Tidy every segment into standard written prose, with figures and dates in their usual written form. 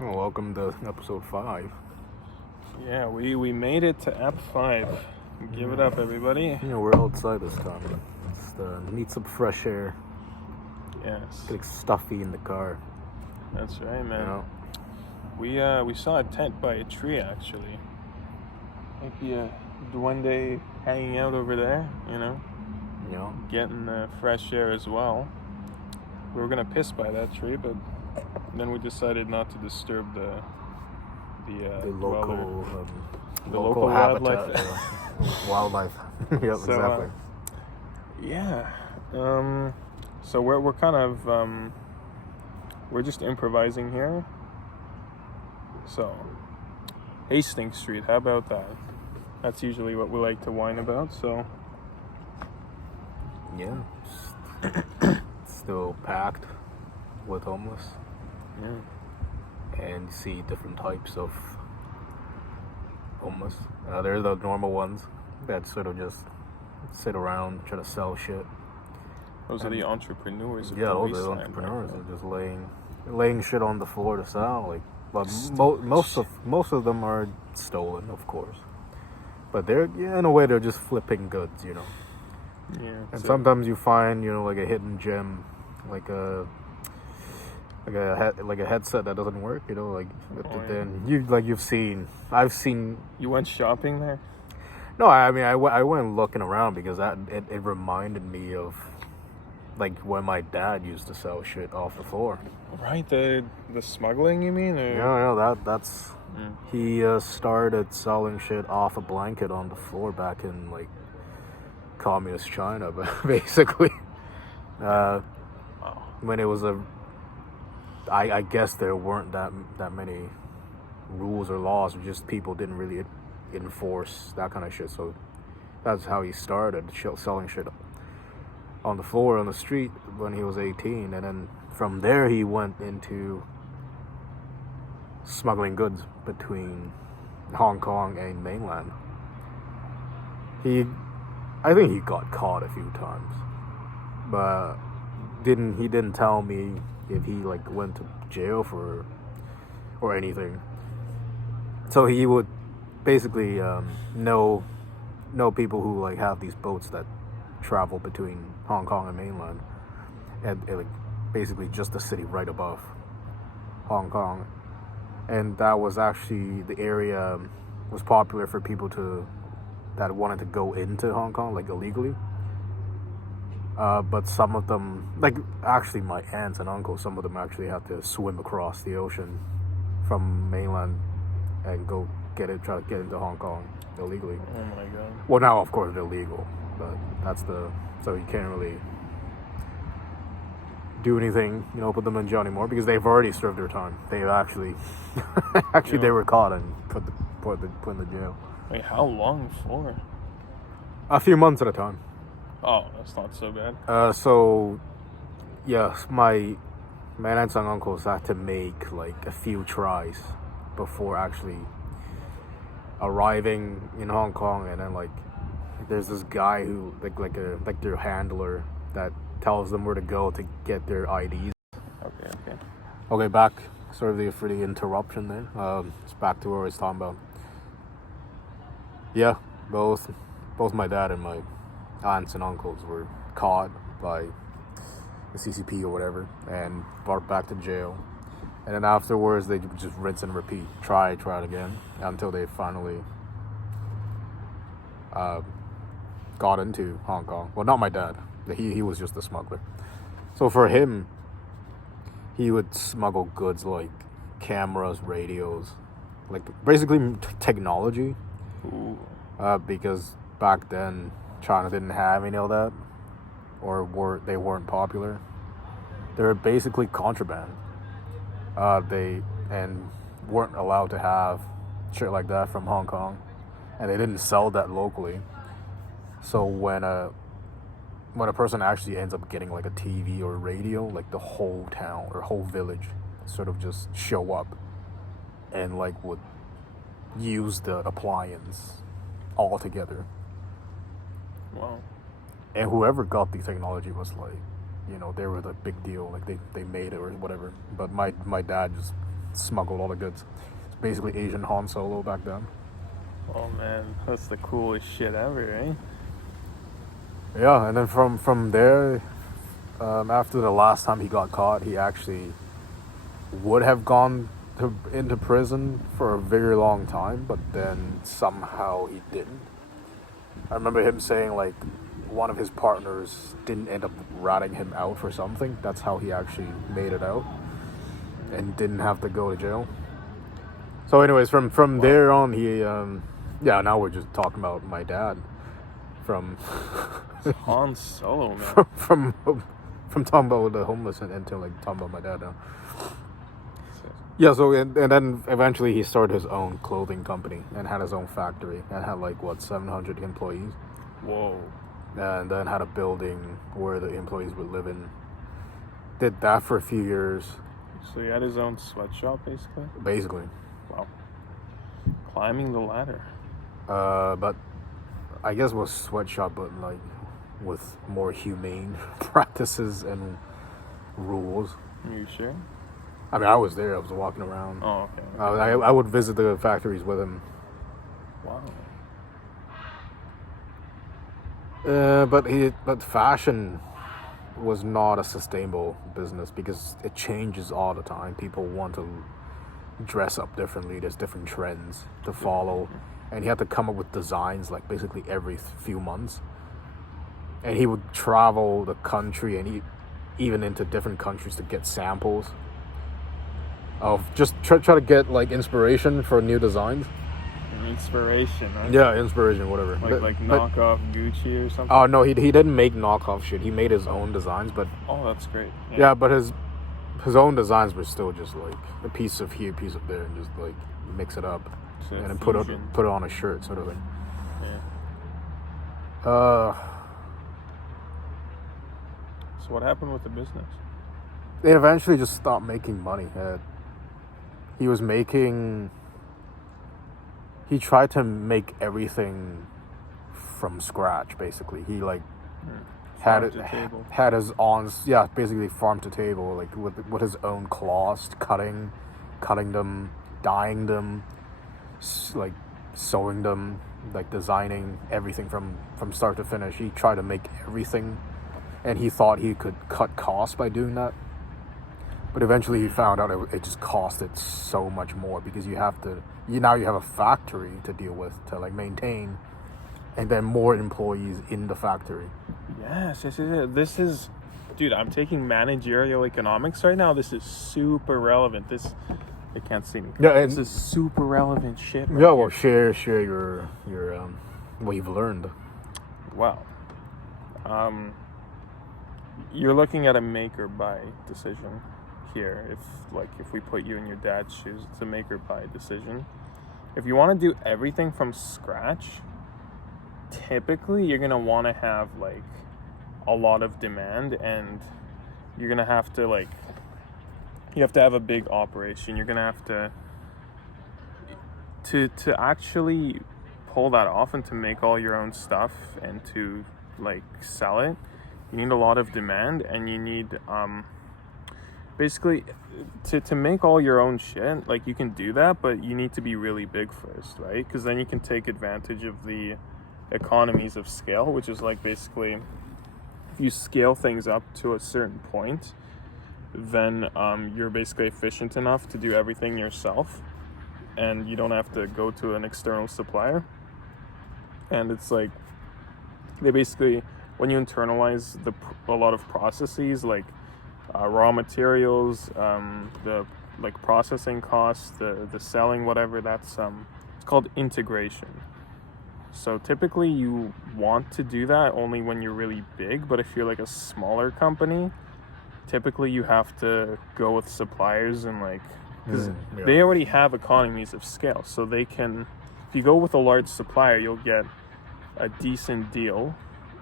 Well, welcome to episode 5. Yeah, we made it to Ep 5. Give it up, everybody. We're outside this time. Just need some fresh air. Yes, Getting stuffy in the car. that's right, man. You know? We saw a tent by a tree, actually. Maybe a duende hanging out over there, getting fresh air as well. We were gonna piss by that tree, but then we decided not to disturb the local habitat, wildlife. Yep, So, exactly. So we're kind of we're just improvising here. So Hastings Street, how about that? That's usually what we like to whine about. So Yeah, still packed with homeless. yeah, And you see different types of homeless. There's the normal ones that sort of just sit around, try to sell shit. those are the entrepreneurs. Of Yeah, the those are wasteland, entrepreneurs right? are just laying shit on the floor to sell. But most of them are stolen, of course. But in a way they're just flipping goods, Yeah, And so- sometimes you find, like a hidden gem, like a headset that doesn't work, then I've seen. You went shopping there? No, I mean I went looking around because it reminded me of like when my dad used to sell shit off the floor. Right, the smuggling, you mean? Or? Yeah, that's. Mm. He started selling shit off a blanket on the floor back in like communist China, but basically, Wow. when it was I guess there weren't that many rules or laws, or just people didn't really enforce that kind of shit. So that's how he started selling shit on the floor on the street when he was 18, and then from there he went into smuggling goods between Hong Kong and mainland. I think he got caught a few times, but he didn't tell me if he like went to jail or anything. So he would basically know people who like have these boats that travel between Hong Kong and mainland, and like basically just the city right above Hong Kong. And that was actually the area was popular for people that wanted to go into Hong Kong like illegally. But some of them, like actually my aunts and uncles, some of them actually had to swim across the ocean from mainland and try to get into Hong Kong illegally. Oh my god. Well, now of course they're legal, but so you can't really do anything, put them in jail anymore because they've already served their time. They've actually they were caught and put in the jail. Wait, how long for? A few months at a time. Oh, that's not so bad. So yes, my aunts and uncles had to make like a few tries before actually arriving in Hong Kong, and then like there's this guy who like their handler that tells them where to go to get their IDs. Okay, back. Sorry for the interruption there. It's back to where I was talking about. Yeah, both my dad and my aunts and uncles were caught by the CCP or whatever and brought back to jail. And then afterwards, they just rinse and repeat. Try it again until they finally got into Hong Kong. Well, not my dad. He was just a smuggler. So for him, he would smuggle goods like cameras, radios, like basically technology. Ooh. Because back then China didn't have any of that, or they weren't popular. They were basically contraband. They weren't allowed to have shit like that from Hong Kong, and they didn't sell that locally. So when a person actually ends up getting like a TV or a radio, like the whole town or whole village sort of just show up and like would use the appliance all together. Wow. And whoever got the technology was like, they were the big deal. Like they made it or whatever. But my dad just smuggled all the goods. It's basically Asian Han Solo back then. Oh man, that's the coolest shit ever, eh? Yeah, and then from there, after the last time he got caught, he actually would have gone into prison for a very long time, but then somehow he didn't. I remember him saying like one of his partners didn't end up ratting him out for something. That's how he actually made it out and didn't have to go to jail. So anyways, from there on, he now we're just talking about my dad. From Han Solo, man. from talking about the homeless and to like talking about my dad now. Yeah, so and then eventually he started his own clothing company and had his own factory and had 700 employees. Whoa. And then had a building where the employees would live in. Did that for a few years. So he had his own sweatshop, basically? Basically. Wow. Climbing the ladder. But I guess it was sweatshop, but with more humane practices and rules. Are you sure? I mean, I was there. I was walking around. Oh, okay. I would visit the factories with him. Wow. But fashion was not a sustainable business because it changes all the time. People want to dress up differently. There's different trends to follow, and he had to come up with designs basically every few months. And he would travel the country and even into different countries to get samples of just try to get inspiration for new designs. Inspiration, right? Yeah, inspiration, whatever. Like knockoff Gucci or something? Oh, no, he didn't make knockoff shit. He made his own designs, but... Oh, that's great. Yeah, but his own designs were still just a piece of here, piece of there, and just mix it up. And then put it on a shirt, sort of thing. Yeah. So what happened with the business? They eventually just stopped making money. He was making... He tried to make everything from scratch, basically. He had his own, basically farm to table, with his own cloths, cutting them, dyeing them, sewing them, designing everything from start to finish. He tried to make everything, and he thought he could cut costs by doing that. But eventually he found out it just costed so much more because you have a factory to deal with, to maintain, and then more employees in the factory. Yes. This is, dude, I'm taking managerial economics right now. This is super relevant. They can't see me. Yeah, this is super relevant shit. Right yeah, well, share your what you've learned. Wow. You're looking at a make or buy decision here. If we put you in your dad's shoes, it's a make or buy decision. If you want to do everything from scratch, typically you're going to want to have a lot of demand, and you're going to have to you have to have a big operation. You're going to have to actually pull that off and to make all your own stuff and to sell it. You need a lot of demand, and you need basically to make all your own shit. You can do that, but you need to be really big first, right? Because then you can take advantage of the economies of scale, which is basically if you scale things up to a certain point, then you're basically efficient enough to do everything yourself, and you don't have to go to an external supplier. And it's they basically, when you internalize a lot of processes raw materials, the processing costs, the selling, whatever, that's it's called integration. So typically you want to do that only when you're really big, but if you're a smaller company, typically you have to go with suppliers and because they already have economies of scale, so they can, if you go with a large supplier, you'll get a decent deal,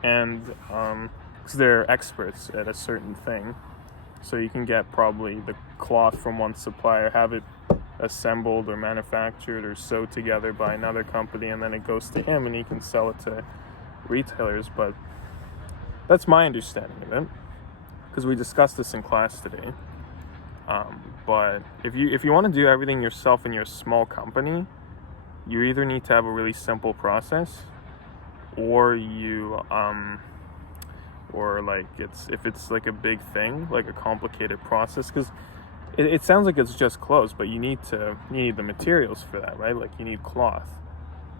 and because they're experts at a certain thing. So you can get probably the cloth from one supplier, have it assembled or manufactured or sewed together by another company, and then it goes to him and he can sell it to retailers. But that's my understanding of it, because we discussed this in class today. But if you want to do everything yourself in your small company, you either need to have a really simple process, or or like if it's like a big thing, like a complicated process, because it sounds like it's just clothes, but you need the materials for that, right? Like you need cloth,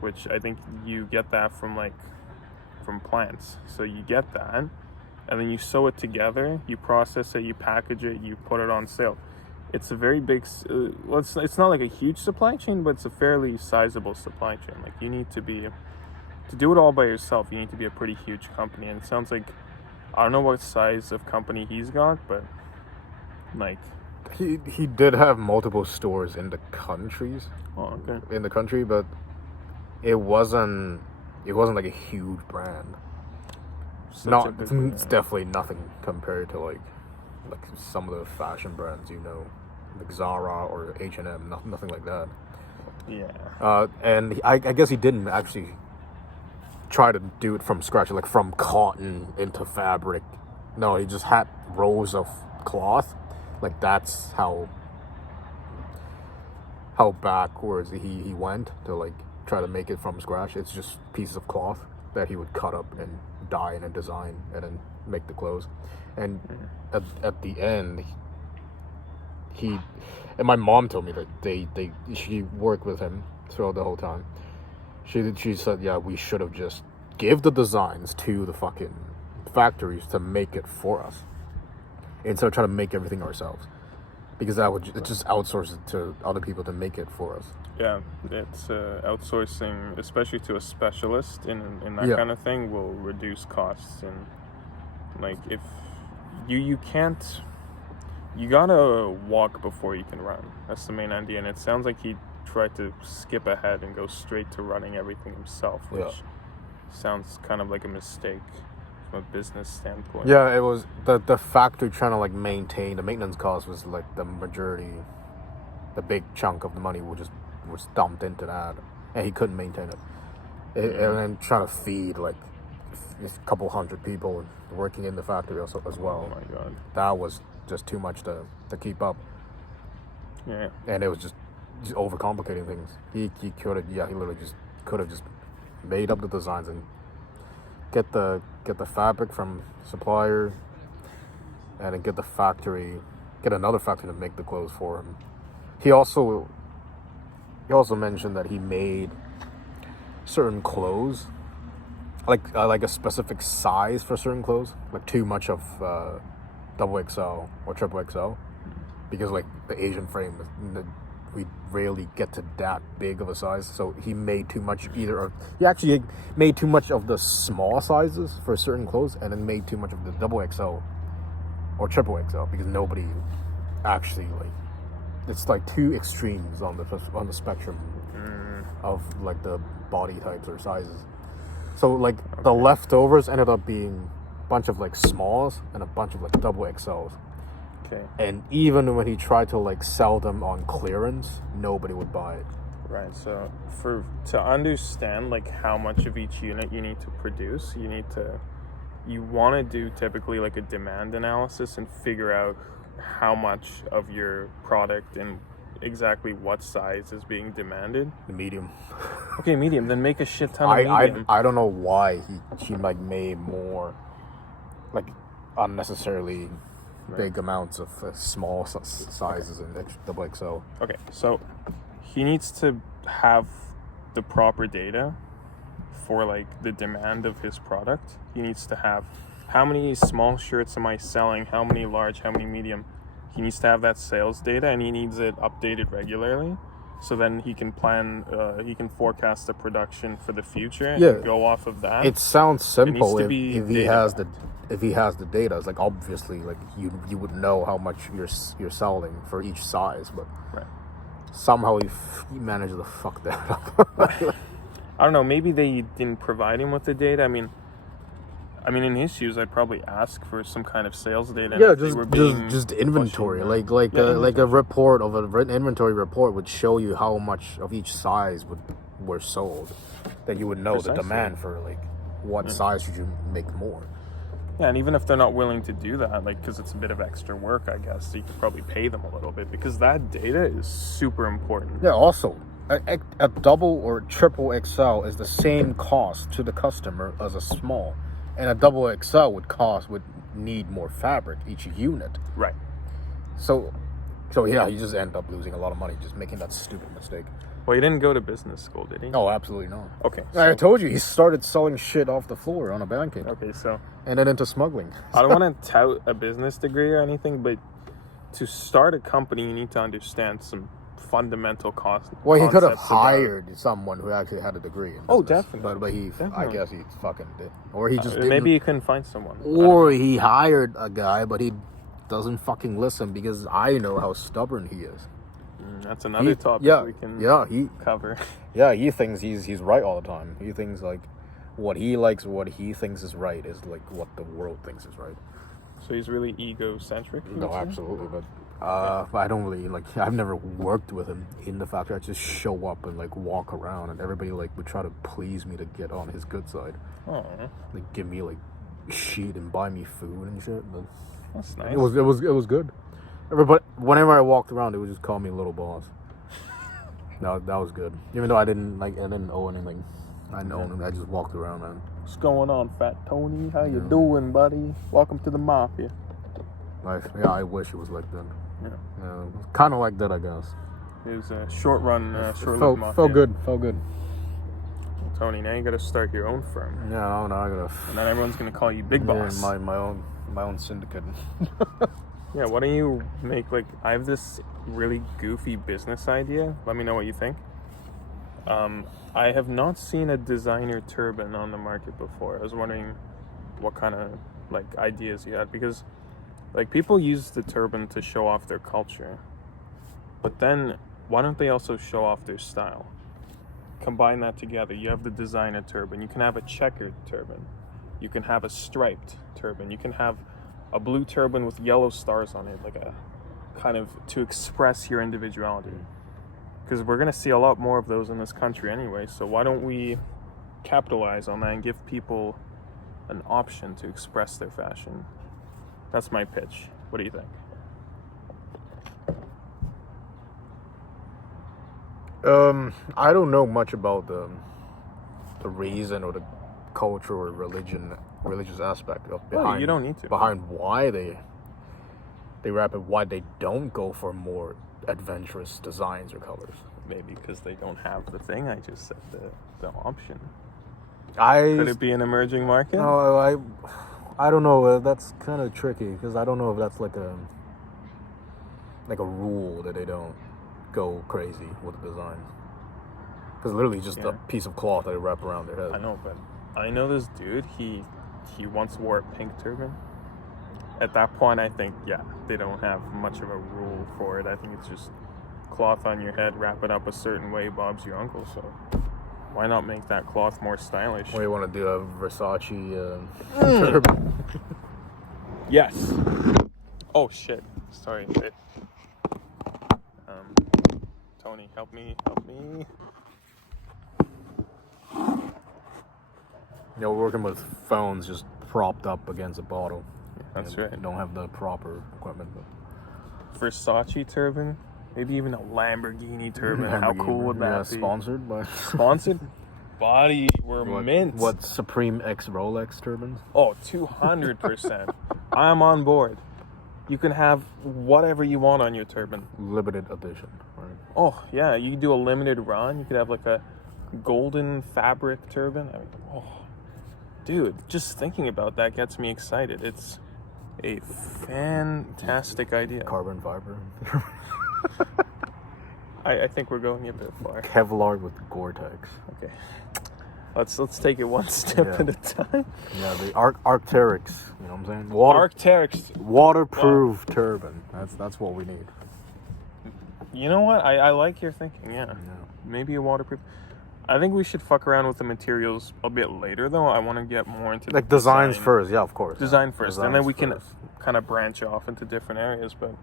which I think you get that from plants. So you get that, and then you sew it together, you process it, you package it, you put it on sale. It's a very big, it's not like a huge supply chain, but it's a fairly sizable supply chain. Like you need to do it all by yourself, you need to be a pretty huge company. And it sounds like, I don't know what size of company he's got, but like... He did have multiple stores in the countries. Oh, okay. In the country, but it wasn't like a huge brand. It's definitely nothing compared to like some of the fashion brands, like Zara or H&M, nothing like that. Yeah. And I guess he didn't actually try to do it from scratch, like from cotton into fabric. No, he just had rows of cloth. Like that's how backwards he went to like try to make it from scratch. It's just pieces of cloth that he would cut up and dye and then design and then make the clothes. And at the end, and my mom told me that she worked with him throughout the whole time. She said, yeah, we should have just give the designs to the fucking factories to make it for us instead of trying to make everything ourselves, because that would just outsource it to other people to make it for us. Yeah, it's outsourcing, especially to a specialist in that kind of thing, will reduce costs. And like if you can't, you gotta walk before you can run. That's the main idea. And it sounds like he tried to skip ahead and go straight to running everything himself, which sounds kind of like a mistake from a business standpoint. Yeah, it was the factory trying to like maintain the maintenance cost was like the majority, the big chunk of the money was dumped into that, and he couldn't maintain it. And then trying to feed like a couple hundred people working in the factory also as well. Oh my god, that was just too much to keep up. Yeah, and it was just overcomplicating things. He literally just could have just made up the designs and get the fabric from supplier, and then get another factory to make the clothes for him. He also mentioned that he made certain clothes, like a specific size for certain clothes, like too much of double XL or triple XL, because like the Asian frame, we rarely get to that big of a size. So he made too much he actually made too much of the small sizes for certain clothes, and then made too much of the double XL or triple XL, because nobody actually it's like two extremes on the spectrum of like the body types or sizes. So like the leftovers ended up being a bunch of like smalls and a bunch of like double XLs. Okay. And even when he tried to like sell them on clearance, nobody would buy it. Right. So to understand like how much of each unit you need to produce, you want to do typically like a demand analysis and figure out how much of your product and exactly what size is being demanded. The medium. Okay, medium. Then make a shit ton of medium. I don't know why he like made more like unnecessarily big amounts of small sizes and double XL. Okay, so he needs to have the proper data for like the demand of his product. He needs to have how many small shirts am I selling, how many large, how many medium. He needs to have that sales data, and he needs it updated regularly, so then he can plan, he can forecast the production for the future and go off of that. It sounds simple if he has the data. It's like obviously like you would know how much you're selling for each size, but somehow he managed to fuck that up. I don't know, maybe they didn't provide him with the data. I mean in his shoes, I'd probably ask for some kind of sales data. Yeah, just inventory, like a report of an inventory report would show you how much of each size were sold. That you would know the demand for like what size should you make more. Yeah, and even if they're not willing to do that, like, because it's a bit of extra work, I guess, so you could probably pay them a little bit, because that data is super important. Yeah, also, a double or triple XL is the same cost to the customer as a small. And a double XL would need more fabric, each unit. Right. So yeah, you just end up losing a lot of money just making that stupid mistake. Well, he didn't go to business school, did he? Oh, absolutely not. Okay. I told you, he started selling shit off the floor on a banquet. Okay, so... And then into smuggling. I don't want to tout a business degree or anything, but to start a company, you need to understand some fundamental costs. Well, he could have hired someone who actually had a degree in business. Oh, definitely. But he, definitely. I guess he fucking did. Or he just didn't. Maybe he couldn't find someone. Or he hired a guy, but he doesn't fucking listen because I know how stubborn he is. That's another topic we can cover. Yeah, he thinks he's right all the time. He thinks like what he likes, what he thinks is right is like what the world thinks is right. So he's really egocentric? No, absolutely. But I don't really like. I've never worked with him in the factory. I just show up and like walk around, and everybody like would try to please me to get on his good side. Oh. Like give me like shit and buy me food and shit. But that's nice. It was good. Everybody, whenever I walked around, they would just call me little boss. That was good. Even though I didn't owe anything. I didn't own him. I just walked around, man. What's going on, Fat Tony? How you doing, buddy? Welcome to the mafia. I wish it was like that. Yeah. Kind of like that, I guess. It was a short run, short-lived mafia. Felt good. Well, Tony, now you got to start your own firm. Yeah, no, I gotta. And then everyone's gonna call you Big Boss. Yeah, my own syndicate. Yeah, why don't you make, I have this really goofy business idea. Let me know what you think. I have not seen a designer turban on the market before. I was wondering what kind of, ideas you had. Because, people use the turban to show off their culture. But then, why don't they also show off their style? Combine that together. You have the designer turban. You can have a checkered turban. You can have a striped turban. You can have a blue turban with yellow stars on it, like a kind of to express your individuality. Because we're going to see a lot more of those in this country anyway, so why don't we capitalize on that and give people an option to express their fashion? That's my pitch. What do you think? I don't know much about the reason or the culture or religious aspect of behind. You don't need to. Behind why they rap it, why they don't go for more adventurous designs or colors. Maybe because they don't have the thing I just said, the option. Could it be an emerging market? No, I don't know. That's kind of tricky because I don't know if that's like a rule that they don't go crazy with the design. Because literally just a piece of cloth that they wrap around their head. I know, but I know this dude. He once wore a pink turban. At that point, I think they don't have much of a rule for it. I think it's just cloth on your head, wrap it up a certain way. Bob's your uncle, so why not make that cloth more stylish? Well, you want to do a Versace turban? Yes. Oh shit! Sorry. Wait. Tony, help me. We're working with phones just propped up against a bottle. That's right. Don't have the proper equipment. But Versace turban, maybe even a Lamborghini turban. How cool would that be? Sponsored by. Sponsored? Body, we're mint. What Supreme X Rolex turbans? Oh, 200%. I'm on board. You can have whatever you want on your turban. Limited edition, right? Oh yeah, you could do a limited run. You could have a golden fabric turban. Dude, just thinking about that gets me excited. It's a fantastic idea. Carbon fiber. I think we're going a bit far. Kevlar with Gore-Tex. Okay. Let's take it one step at a time. Yeah, the Arc'teryx, you know what I'm saying? Arc'teryx. Waterproof turban. That's what we need. You know what? I like your thinking, yeah. Maybe a waterproof. I think we should fuck around with the materials a bit later, though. I want to get more into the designs first. Yeah, of course. Design first, and then we can kind of branch off into different areas. But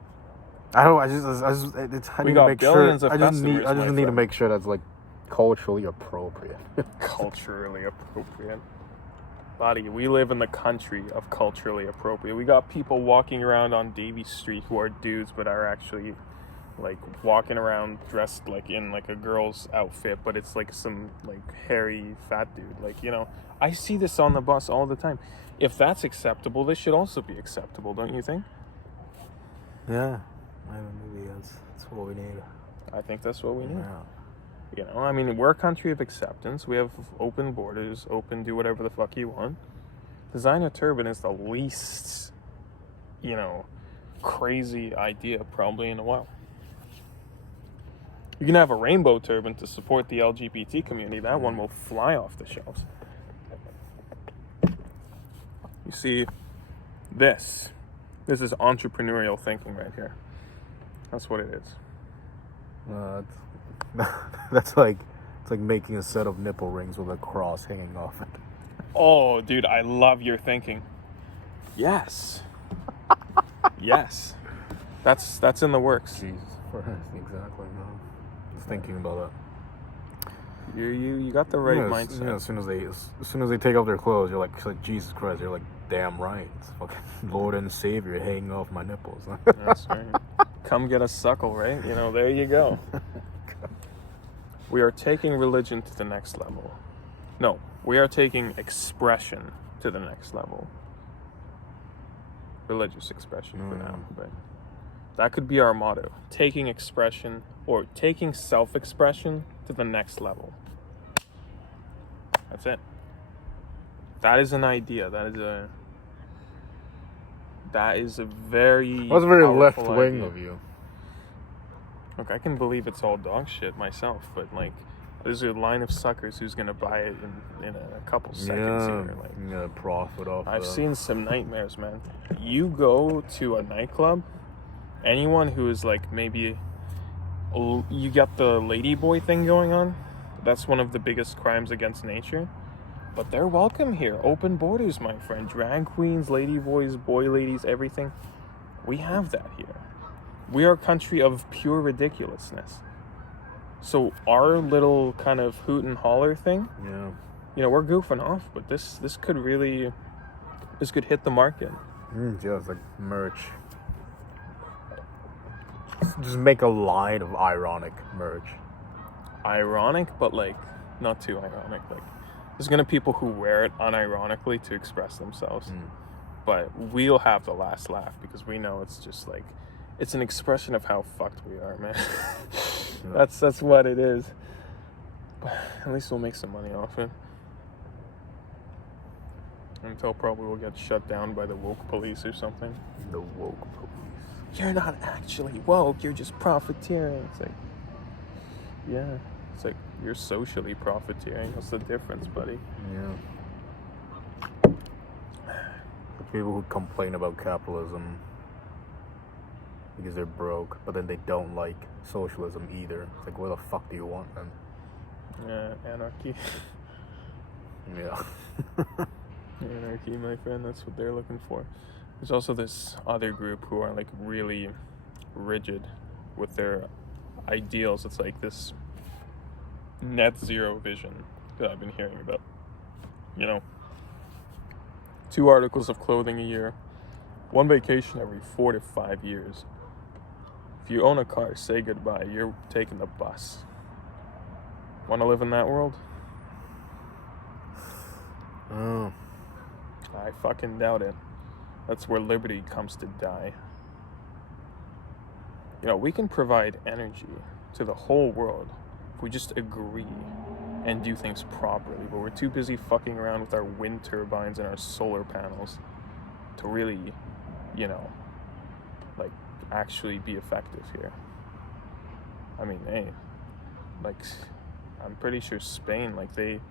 I just we got billions of customers. I just need to make sure that's culturally appropriate. Culturally appropriate. Buddy, we live in the country of culturally appropriate. We got people walking around on Davie Street who are dudes but are actually like walking around dressed like in like a girl's outfit, but it's like some like hairy fat dude. Like, you know, I see this on the bus all the time. If that's acceptable, this should also be acceptable, don't you think? Yeah, maybe that's what we need. I think that's what we need. Yeah. You know, I mean, we're a country of acceptance. We have open borders, do whatever the fuck you want. Design a turban is the least, you know, crazy idea probably in a while. You can have a rainbow turban to support the LGBT community. That one will fly off the shelves. You see, this is entrepreneurial thinking right here. That's what it is. It's like making a set of nipple rings with a cross hanging off it. Oh, dude, I love your thinking. Yes. Yes. That's in the works. Jesus Christ, exactly. No. Just thinking about that. You got the right mindset. You know, as soon as they take off their clothes, you're like Jesus Christ. You're like, damn right. It's fucking Lord and Savior hanging off my nipples. That's right. Come get a suckle, right? You know, there you go. We are taking religion to the next level. No, we are taking expression to the next level. Religious expression for now, but that could be our motto. Taking expression or taking self-expression to the next level. That's it. That is an idea. That is a very That's very left powerful wing idea. of you. Look, I can believe it's all dog shit myself, but like, there's a line of suckers who's gonna buy it in a couple seconds here. Like, you're gonna profit off. I've seen some nightmares, man. You go to a nightclub, anyone who is like maybe you got the ladyboy thing going on. That's one of the biggest crimes against nature. But they're welcome here. Open borders, my friend. Drag queens, ladyboys, boy ladies, everything. We have that here. We are a country of pure ridiculousness. So our little kind of hoot and holler thing, you know, we're goofing off, but this could hit the market. Yeah, it's like merch. Just make a line of ironic merch. Ironic, but like not too ironic. Like there's gonna be people who wear it unironically to express themselves, but we'll have the last laugh because we know it's just like it's an expression of how fucked we are, man. That's what it is. But at least we'll make some money off it. Until probably we'll get shut down by the woke police or something. The woke police. You're not actually woke, you're just profiteering. It's like, yeah. It's like, you're socially profiteering. What's the difference, buddy? Yeah. The people who complain about capitalism because they're broke, but then they don't like socialism either. It's like, what the fuck do you want, then? Yeah, anarchy. Yeah. Anarchy, my friend, that's what they're looking for. There's also this other group who are like really rigid with their ideals. It's like this net zero vision that I've been hearing about. You know, 2 articles of clothing a year, 1 vacation every 4 to 5 years. If you own a car, say goodbye. You're taking the bus. Want to live in that world? Oh. I fucking doubt it. That's where liberty comes to die. You know, we can provide energy to the whole world if we just agree and do things properly, but we're too busy fucking around with our wind turbines and our solar panels to really, you know, like, actually be effective here. I mean, hey, like, I'm pretty sure Spain, like, they, you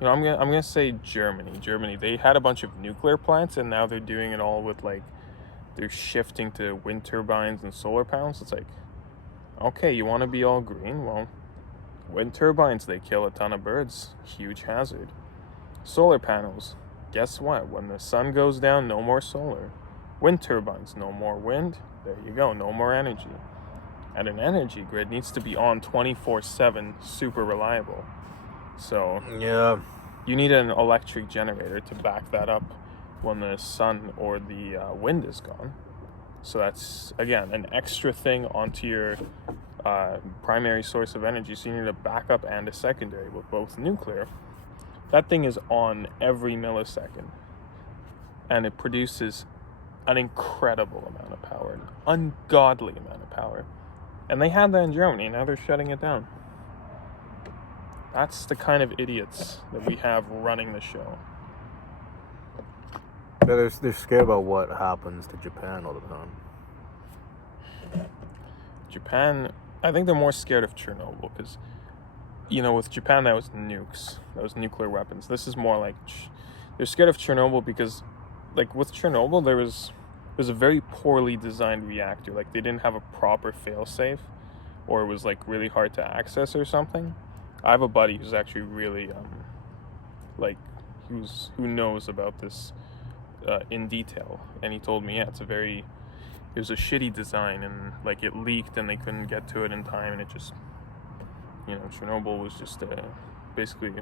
know, I'm gonna say Germany. They had a bunch of nuclear plants, and now they're doing it all with, like, they're shifting to wind turbines and solar panels. It's like, okay, you want to be all green? Well, wind turbines, they kill a ton of birds. Huge hazard. Solar panels, guess what? When the sun goes down, no more solar. Wind turbines, no more wind. There you go, no more energy. And an energy grid needs to be on 24/7, super reliable. So yeah, you need an electric generator to back that up when the sun or the wind is gone. So that's, again, an extra thing onto your primary source of energy. So you need a backup and a secondary with both nuclear. That thing is on every millisecond. And it produces an incredible amount of power, an ungodly amount of power. And they had that in Germany, now they're shutting it down. That's the kind of idiots that we have running the show. They're scared about what happens to Japan all the time. Japan, I think they're more scared of Chernobyl because, with Japan that was nukes, that was nuclear weapons. This is more like they're scared of Chernobyl because, like with Chernobyl, there was a very poorly designed reactor. Like they didn't have a proper failsafe, or it was like really hard to access or something. I have a buddy who's actually really who knows about this in detail, and he told me, it was a shitty design, and like it leaked and they couldn't get to it in time, and it just, Chernobyl was just basically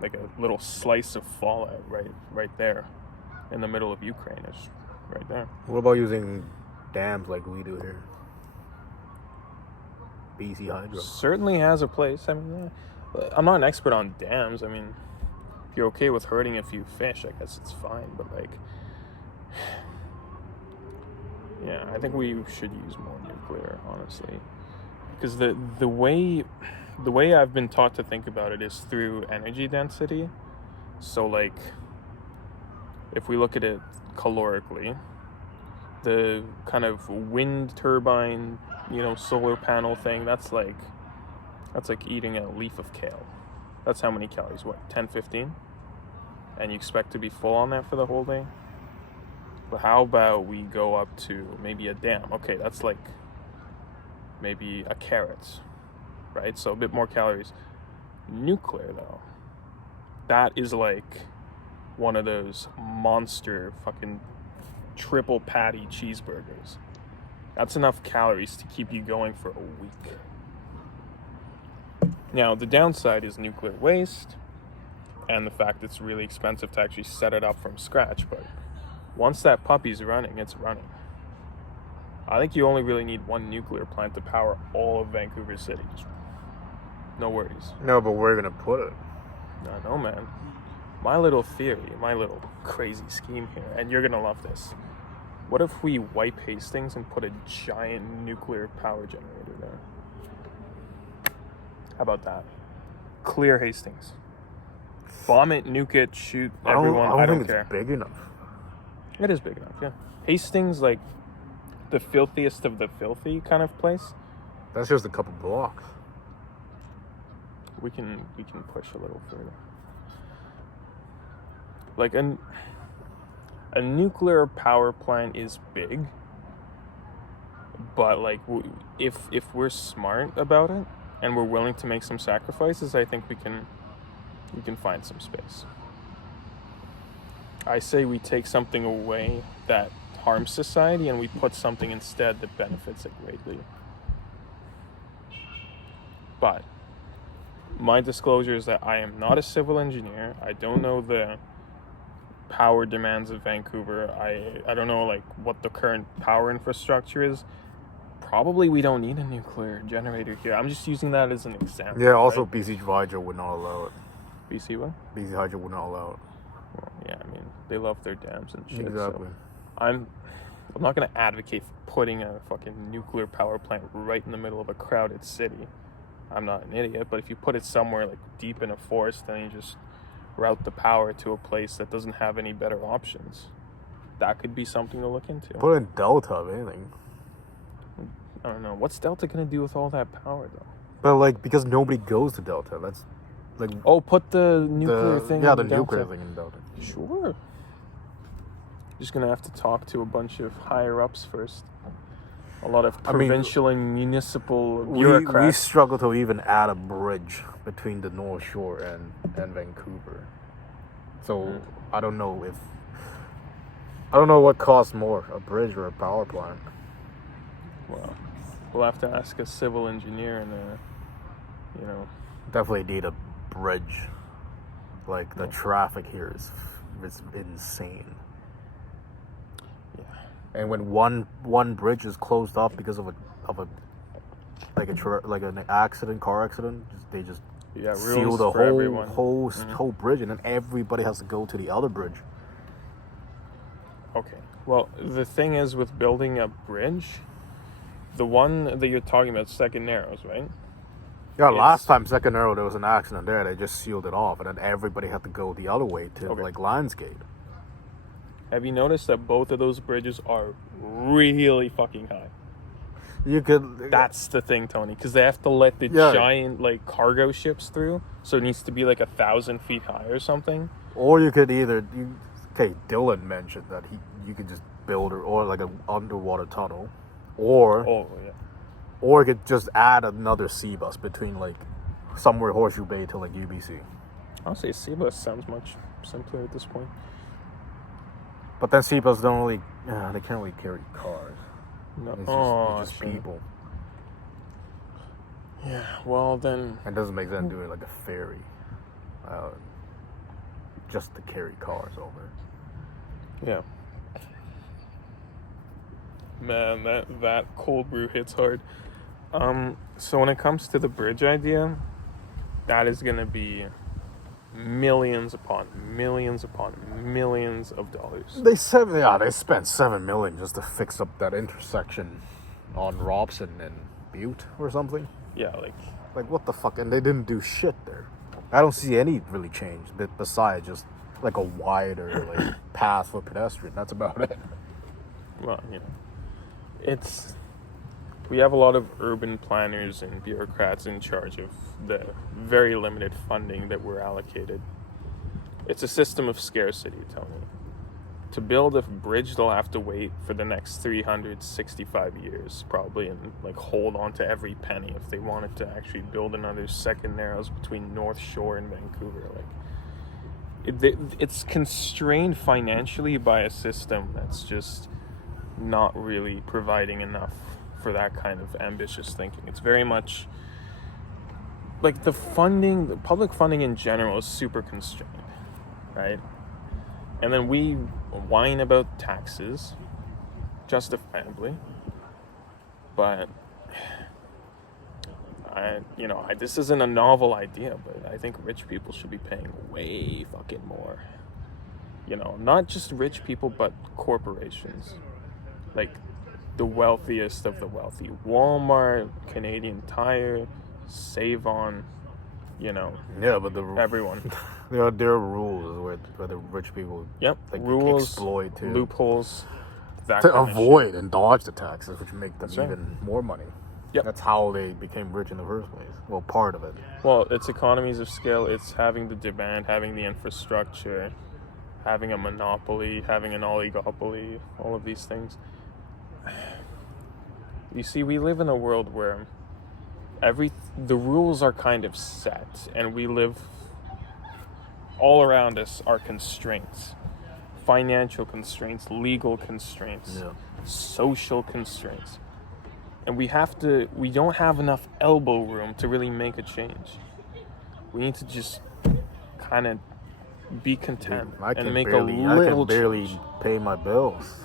like a little slice of fallout right there in the middle of Ukraine. It's right there. What about using dams like we do here? BC Hydro certainly has a place. I mean, I'm not an expert on dams. I mean, if you're okay with hurting a few fish, I guess it's fine. But yeah, I think we should use more nuclear, honestly, because the way I've been taught to think about it is through energy density. So like, if we look at it calorically, the kind of wind turbine, solar panel thing, that's like eating a leaf of kale. That's how many calories, 10, 15? And you expect to be full on that for the whole day? But how about we go up to maybe a dam? Okay, that's like maybe a carrot, right? So a bit more calories. Nuclear, though, that is like one of those monster fucking triple patty cheeseburgers. That's enough calories to keep you going for a week. Now, the downside is nuclear waste and the fact it's really expensive to actually set it up from scratch. But once that puppy's running, it's running. I think you only really need one nuclear plant to power all of Vancouver City. Just no worries. No, but where are you going to put it? I know, man. My little theory, my little crazy scheme here, and you're going to love this. What if we wipe Hastings and put a giant nuclear power generator there? How about that? Clear Hastings. Bomb it, nuke it, shoot everyone. I don't care. It's big enough. It is big enough, yeah. Hastings, like the filthiest of the filthy kind of place. That's just a couple blocks. We can push a little further. Like a nuclear power plant is big, but like if we're smart about it and we're willing to make some sacrifices, I think we can find some space. I say we take something away that harms society and we put something instead that benefits it greatly. But my disclosure is that I am not a civil engineer. I don't know the power demands of Vancouver. I don't know like what the current power infrastructure is. Probably we don't need a nuclear generator here. I'm just using that as an example. Yeah, also right? BC Hydro would not allow it. BC what? BC Hydro would not allow it. Well, yeah, I mean, they love their dams and shit. Exactly. So I'm not going to advocate for putting a fucking nuclear power plant right in the middle of a crowded city. I'm not an idiot, but if you put it somewhere like deep in a forest, then you just route the power to a place that doesn't have any better options. That could be something to look into. Put in Delta, if anything. I don't know. What's Delta going to do with all that power, though? But, like, because nobody goes to Delta. That's, like... Oh, put the nuclear thing in Delta. Yeah, the nuclear thing in Delta. Sure. Just going to have to talk to a bunch of higher-ups first. A lot of provincial and municipal bureaucrats. We struggle to even add a bridge between the North Shore and Vancouver. So, I don't know what costs more, a bridge or a power plant. Well, we'll have to ask a civil engineer and Definitely need a bridge. Like the traffic here is insane. Yeah. And when one bridge is closed off because of an accident, car accident, they just seal the whole bridge, and then everybody has to go to the other bridge. Okay. Well, the thing is with building a bridge, the one that you're talking about, Second Narrows, right? Yeah, last time Second Narrow, there was an accident there. They just sealed it off, and then everybody had to go the other way to like Lionsgate. Have you noticed that both of those bridges are really fucking high? That's the thing, Tony, because they have to let the giant like cargo ships through, so it needs to be like 1,000 feet high or something. Or you could Dylan mentioned that you could just build or like an underwater tunnel, or you could just add another sea bus between like somewhere Horseshoe Bay to like UBC. I'll say sea bus sounds much simpler at this point. But then sea bus don't really, they can't really carry cars. No, it's just people. Yeah, well then... It doesn't make sense doing like a ferry. Just to carry cars over. Yeah. Man, that cold brew hits hard. So when it comes to the bridge idea, that is going to be millions upon millions upon millions of dollars. They spent $7 million just to fix up that intersection on Robson and Butte or something. Yeah, like what the fuck? And they didn't do shit there. I don't see any really change, besides just like a wider like path for pedestrian. That's about it. Well, we have a lot of urban planners and bureaucrats in charge of the very limited funding that we're allocated. It's a system of scarcity, Tony. To build a bridge, they'll have to wait for the next 365 years, probably, and like hold on to every penny if they wanted to actually build another Second Narrows between North Shore and Vancouver. It's constrained financially by a system that's just not really providing enough for that kind of ambitious thinking. It's very much like the public funding in general is super constrained, right? And then we whine about taxes, justifiably, but this isn't a novel idea, but I think rich people should be paying way fucking more. Not just rich people, but corporations. Like the wealthiest of the wealthy. Walmart, Canadian Tire, Save-On, Yeah, but everyone. there are rules where the rich people rules, exploit too. Loopholes, to avoid and dodge the taxes, which make them even more money. Yep. That's how they became rich in the first place. Well, part of it. Well, it's economies of scale. It's having the demand, having the infrastructure, having a monopoly, having an oligopoly, all of these things. You see, we live in a world where the rules are kind of set, and we live all around us are constraints. Financial constraints, legal constraints, social constraints. And we don't have enough elbow room to really make a change. We need to just kind of be content and make a little change. I can barely pay my bills.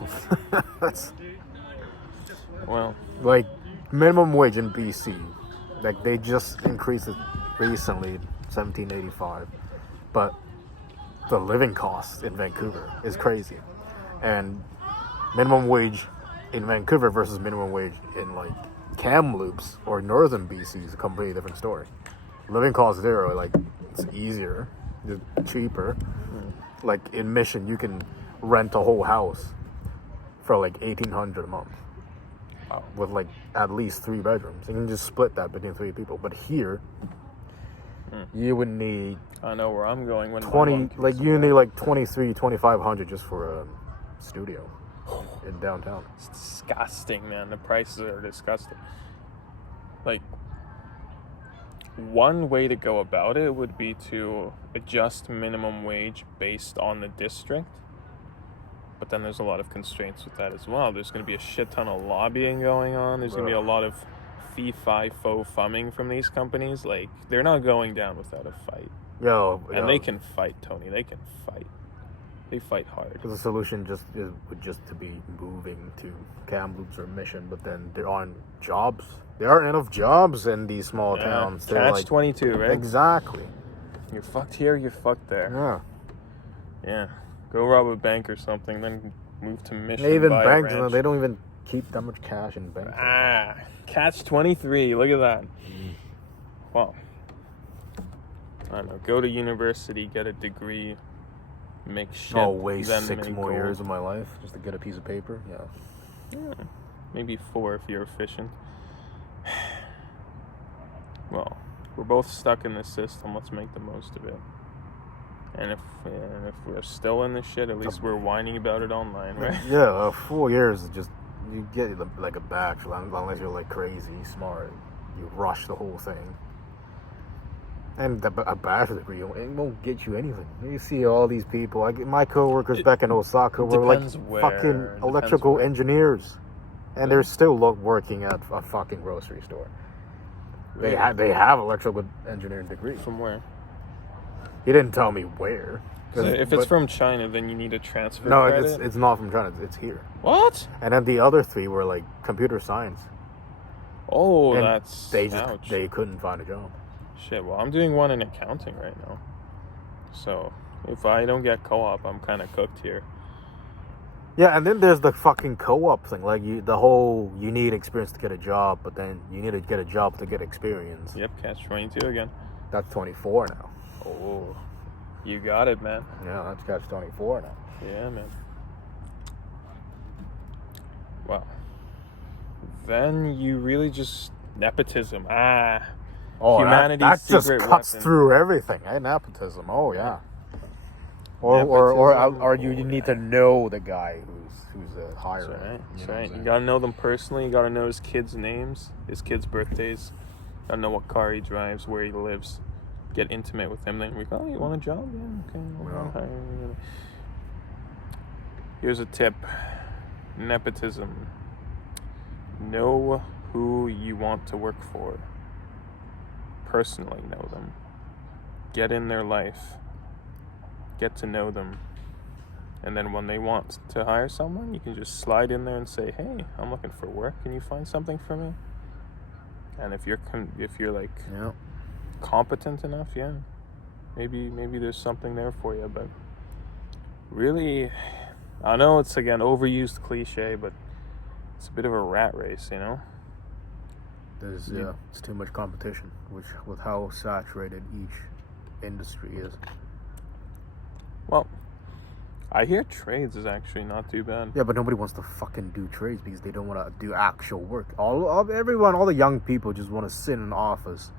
Well, like minimum wage in BC, like they just increased it recently, 1785, but the living cost in Vancouver is crazy, and minimum wage in Vancouver versus minimum wage in like Kamloops or northern BC is a completely different story. Living costs there are like it's easier, it's cheaper. Like in Mission, you can rent a whole house for like $1,800 a month. Wow. With like at least 3 bedrooms. You can just split that between 3 people. But here, you would need. I know where I'm going when 20. Like you need like $2,500 just for a studio in downtown. It's disgusting, man. The prices are disgusting. Like, one way to go about it would be to adjust minimum wage based on the district. But then there's a lot of constraints with that as well. There's going to be a shit ton of lobbying going on. There's going to be a lot of fee-fi-fo fumming from these companies, like, they're not going down without a fight. And they can fight, Tony. They can fight. They fight hard. Because the solution would just to be moving to Kamloops or Mission, but then there aren't jobs. There aren't enough jobs in these small towns. Catch-22, right? Exactly. You're fucked here, you're fucked there. Yeah. Yeah. Go rob a bank or something, then move to Mission. Even banks, they don't even keep that much cash in banks. Catch-23. Look at that. Well, I don't know. Go to university, get a degree, make shit. Oh, waste then 6 more gold. years of my life just to get a piece of paper? Yeah. Maybe 4 if you're efficient. Well, we're both stuck in this system. Let's make the most of it. And if we're still in this shit, at least we're whining about it online, right? Yeah, 4 years is just, you get like a bachelor, unless you're like crazy smart. You rush the whole thing. And a bachelor's degree, it won't get you anything. You see all these people, like my coworkers back in Osaka were like fucking electrical engineers. And they're still working at a fucking grocery store. Really? They have electrical engineering degrees. From where? He didn't tell me where. So if it's from China, then you need a transfer No, credit? it's not from China. It's here. What? And then the other 3 were like computer science. Oh, and that's ouch. They couldn't find a job. Shit, well, I'm doing one in accounting right now. So if I don't get co-op, I'm kind of cooked here. Yeah, and then there's the fucking co-op thing. Like, you need experience to get a job, but then you need to get a job to get experience. Yep, catch-22 again. That's 24 now. Oh, you got it, man. Yeah, that's catch-24 now. Yeah, man. Wow. Then you really just... Nepotism. Oh, humanity's that just secret cuts weapon. through everything. Nepotism. Oh, yeah. Or you need to know the guy who's a hirer. That's right. You That's know right. You gotta know them personally. You gotta know his kids' names, his kids' birthdays. Gotta know what car he drives, where he lives. Get intimate with him. Then we go, oh, you want a job? Yeah, okay. No. Here's a tip. Nepotism. Know who you want to work for. Personally know them. Get in their life. Get to know them. And then when they want to hire someone, you can just slide in there and say, hey, I'm looking for work. Can you find something for me? And if you're like competent enough, yeah, maybe there's something there for you. But really, I know it's, again, overused cliche, but it's a bit of a rat race, you know? It's too much competition, with how saturated each industry is. Well, I hear trades is actually not too bad. Yeah, but nobody wants to fucking do trades because they don't want to do actual work. All the young people just want to sit in an office,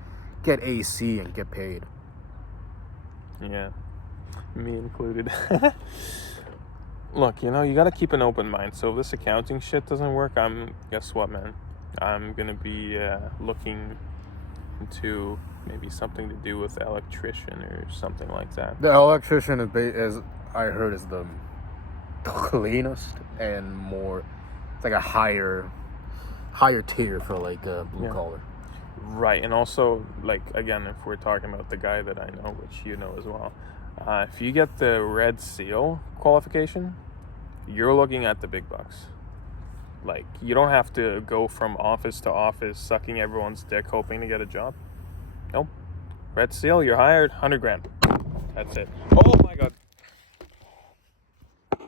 get AC, and get paid. Yeah, me included. Look, you got to keep an open mind. So if this accounting shit doesn't work, guess what, man? I'm going to be looking into maybe something to do with electrician or something like that. The electrician is I heard, is the cleanest and more, it's like a higher tier for like blue collar. Right, and also, like, again, if we're talking about the guy that I know, which you know as well, if you get the Red Seal qualification, you're looking at the big bucks. Like, you don't have to go from office to office sucking everyone's dick hoping to get a job. Nope. Red Seal, you're hired, $100,000. That's it. Oh my god.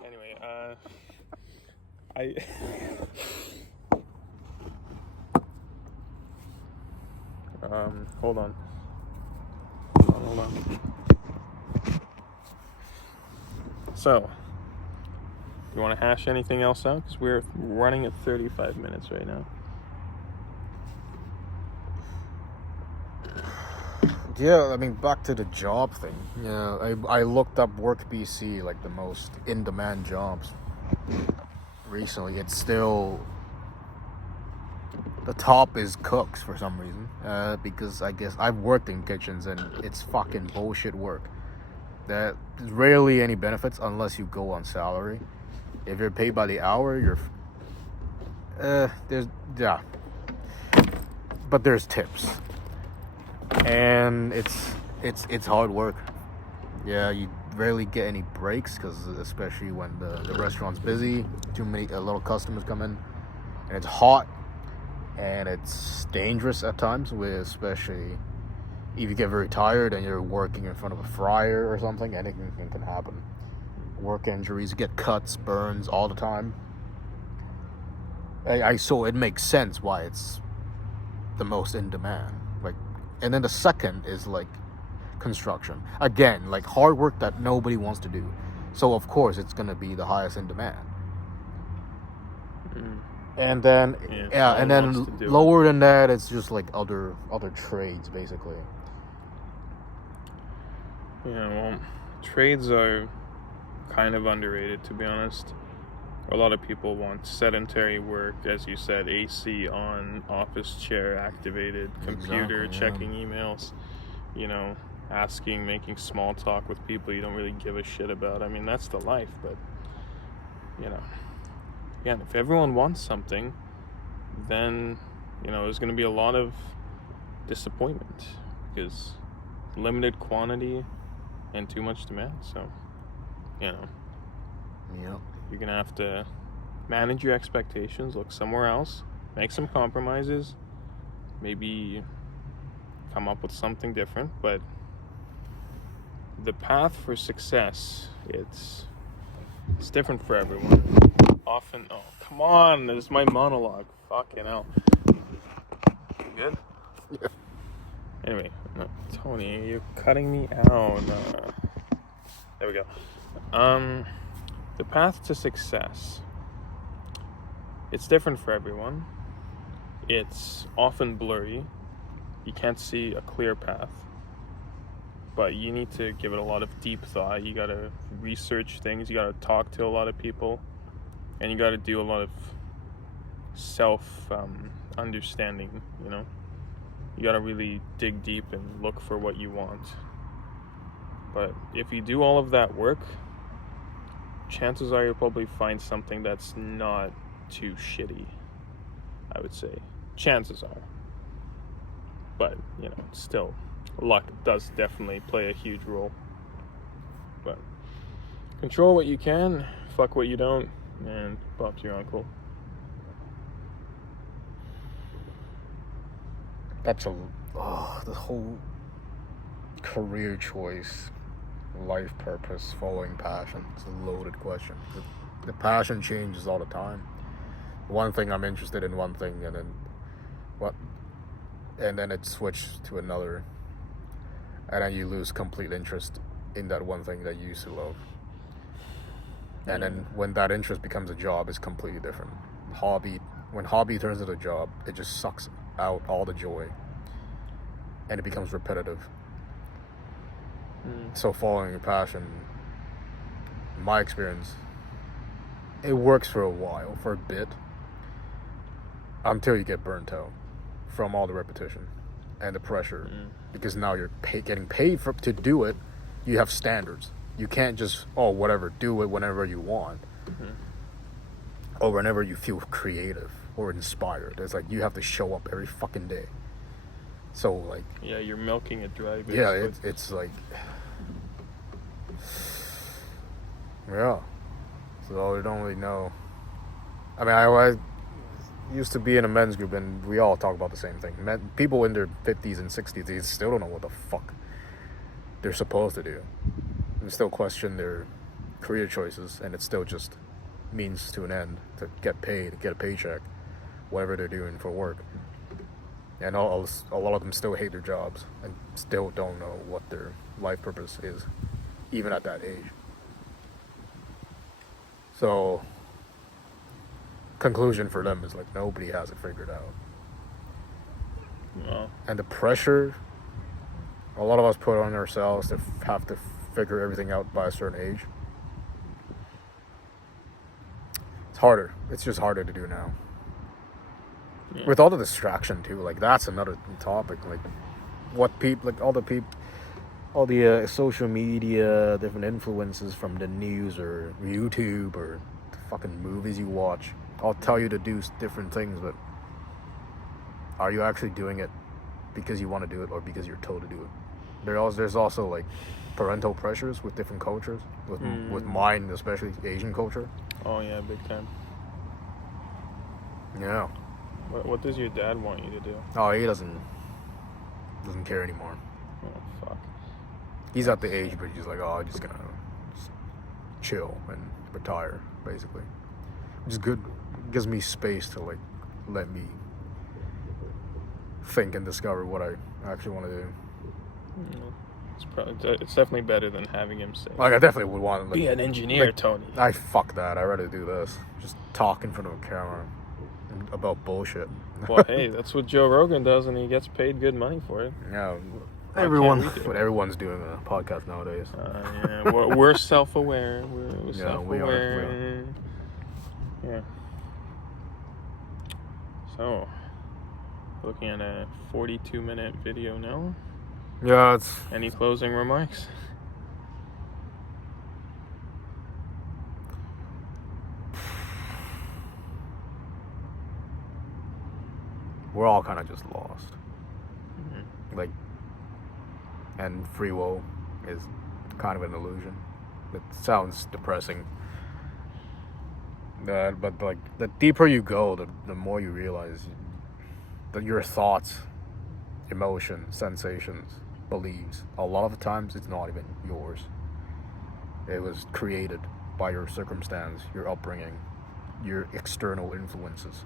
Anyway, hold on. So, you want to hash anything else out? Because we're running at 35 minutes right now. Yeah, I mean, back to the job thing. Yeah, I looked up Work BC, like the most in-demand jobs recently. It's still, the top is cooks for some reason, because I guess I've worked in kitchens and it's fucking bullshit work. There's rarely any benefits unless you go on salary. If you're paid by the hour, but there's tips, and it's hard work. Yeah, you rarely get any breaks, because especially when the restaurant's busy, a lot of customers come in, and it's hot, and it's dangerous at times, especially if you get very tired and you're working in front of a fryer or something. Anything can happen. Work injuries, you get cuts, burns all the time. So it makes sense why it's the most in demand. Like, and then the second is like construction. Again, like hard work that nobody wants to do. So of course it's gonna be the highest in demand. And then and then lower than that, it's just like other trades basically. Yeah, well, trades are kind of underrated, to be honest. A lot of people want sedentary work, as you said, AC on, office chair activated, computer, checking emails, making small talk with people you don't really give a shit about. I mean, that's the life, but, again, if everyone wants something, then, there's going to be a lot of disappointment, because limited quantity and too much demand. So, Yep. You're going to have to manage your expectations, look somewhere else, make some compromises, maybe come up with something different. But the path for success, it's different for everyone. Often, oh, come on, this is my monologue. Fucking hell. You good? Yeah. Anyway, no, Tony, you're cutting me out. There we go. The path to success, it's different for everyone. It's often blurry. You can't see a clear path, but you need to give it a lot of deep thought. You gotta research things, you gotta talk to a lot of people, and you gotta do a lot of self understanding. You gotta really dig deep and look for what you want. But if you do all of that work, chances are you'll probably find something that's not too shitty, I would say. Chances are. But, still, luck does definitely play a huge role. But control what you can, fuck what you don't, and Bob's your uncle. That's the whole career choice, life purpose, following passion. It's a loaded question. The passion changes all the time. One thing I'm interested in, one thing, and then it switched to another, and then you lose complete interest in that one thing that you used to love. And then when that interest becomes a job, it's completely different. When hobby turns into a job, it just sucks out all the joy, and it becomes repetitive. So following your passion, in my experience, it works for a while, for a bit, until you get burnt out from all the repetition and the pressure, because now you're getting paid to do it. You have standards. You can't just do it whenever you want, or whenever you feel creative or inspired. It's like you have to show up every fucking day. So like, yeah, you're milking it dry. Basically. Yeah, it's like, yeah. So we don't really know. I mean, I used to be in a men's group, and we all talk about the same thing. People in their 50s and 60s, they still don't know what the fuck they're supposed to do, and still question their career choices, and it still just means to an end, to get paid, get a paycheck, whatever they're doing for work. And a lot of them still hate their jobs and still don't know what their life purpose is, even at that age. So, conclusion for them is like, nobody has it figured out. Well, and the pressure a lot of us put on ourselves to have to figure everything out by a certain age, it's harder. It's just harder to do now. Yeah. With all the distraction too, like that's another topic. Like what people, like all the social media, different influences from the news or YouTube or the fucking movies you watch, all tell you to do different things, but are you actually doing it because you want to do it or because you're told to do it? There's also like parental pressures with different cultures. With mine, especially Asian culture. Oh yeah, big time. Yeah. What does your dad want you to do? Oh, he doesn't care anymore. Oh fuck. He's at the age where he's like, oh, I'm just gonna chill and retire, basically. Which is good. It gives me space to like let me think and discover what I actually want to do. It's definitely better than having him say, like, I definitely would want to like, be an engineer, like, Tony. Fuck that. I'd rather do this. Just talk in front of a camera about bullshit. Well, hey, that's what Joe Rogan does, and he gets paid good money for it. Yeah, everyone's doing a podcast nowadays. Yeah, we're self-aware. We're self-aware. We are. Yeah. So, looking at a 42-minute video now. Yeah, it's... Any closing remarks? We're all kind of just lost. Like, and free will is kind of an illusion. It sounds depressing. But like, the deeper you go, the more you realize that your thoughts, emotions, sensations, beliefs, a lot of the times it's not even yours. It was created by your circumstance, your upbringing, your external influences.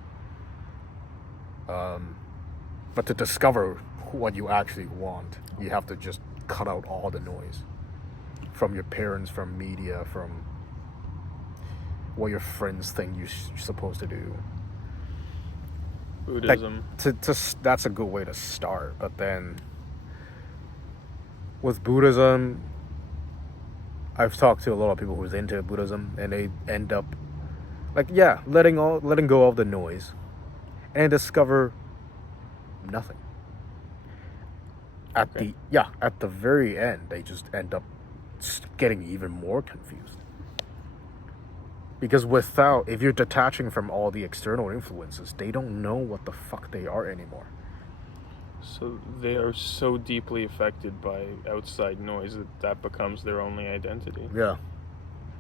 But to discover what you actually want, you have to just cut out all the noise from your parents, from media, from what your friends think you're supposed to do. Buddhism. Like, that's a good way to start. But then with Buddhism, I've talked to a lot of people who's into Buddhism, and they end up like, letting go of the noise and discover nothing. At the very end, they just end up getting even more confused. Because if you're detaching from all the external influences, they don't know what the fuck they are anymore. So they are so deeply affected by outside noise that becomes their only identity. Yeah.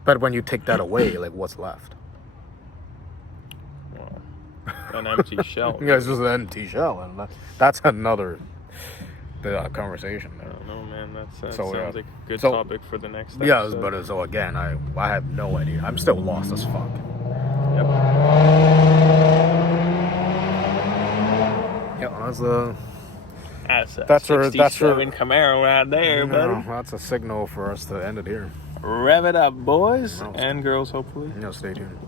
But when you take that away, like, what's left? Well, an empty shell. Yeah, it's just an empty shell, and that's another conversation. I don't know, man. That sounds like a good topic for the next episode. Yeah, but so again, I have no idea. I'm still lost as fuck. Yep. Yeah, that's our Camaro right there, buddy. That's a signal for us to end it here. Rev it up, boys and girls, hopefully. Stay tuned.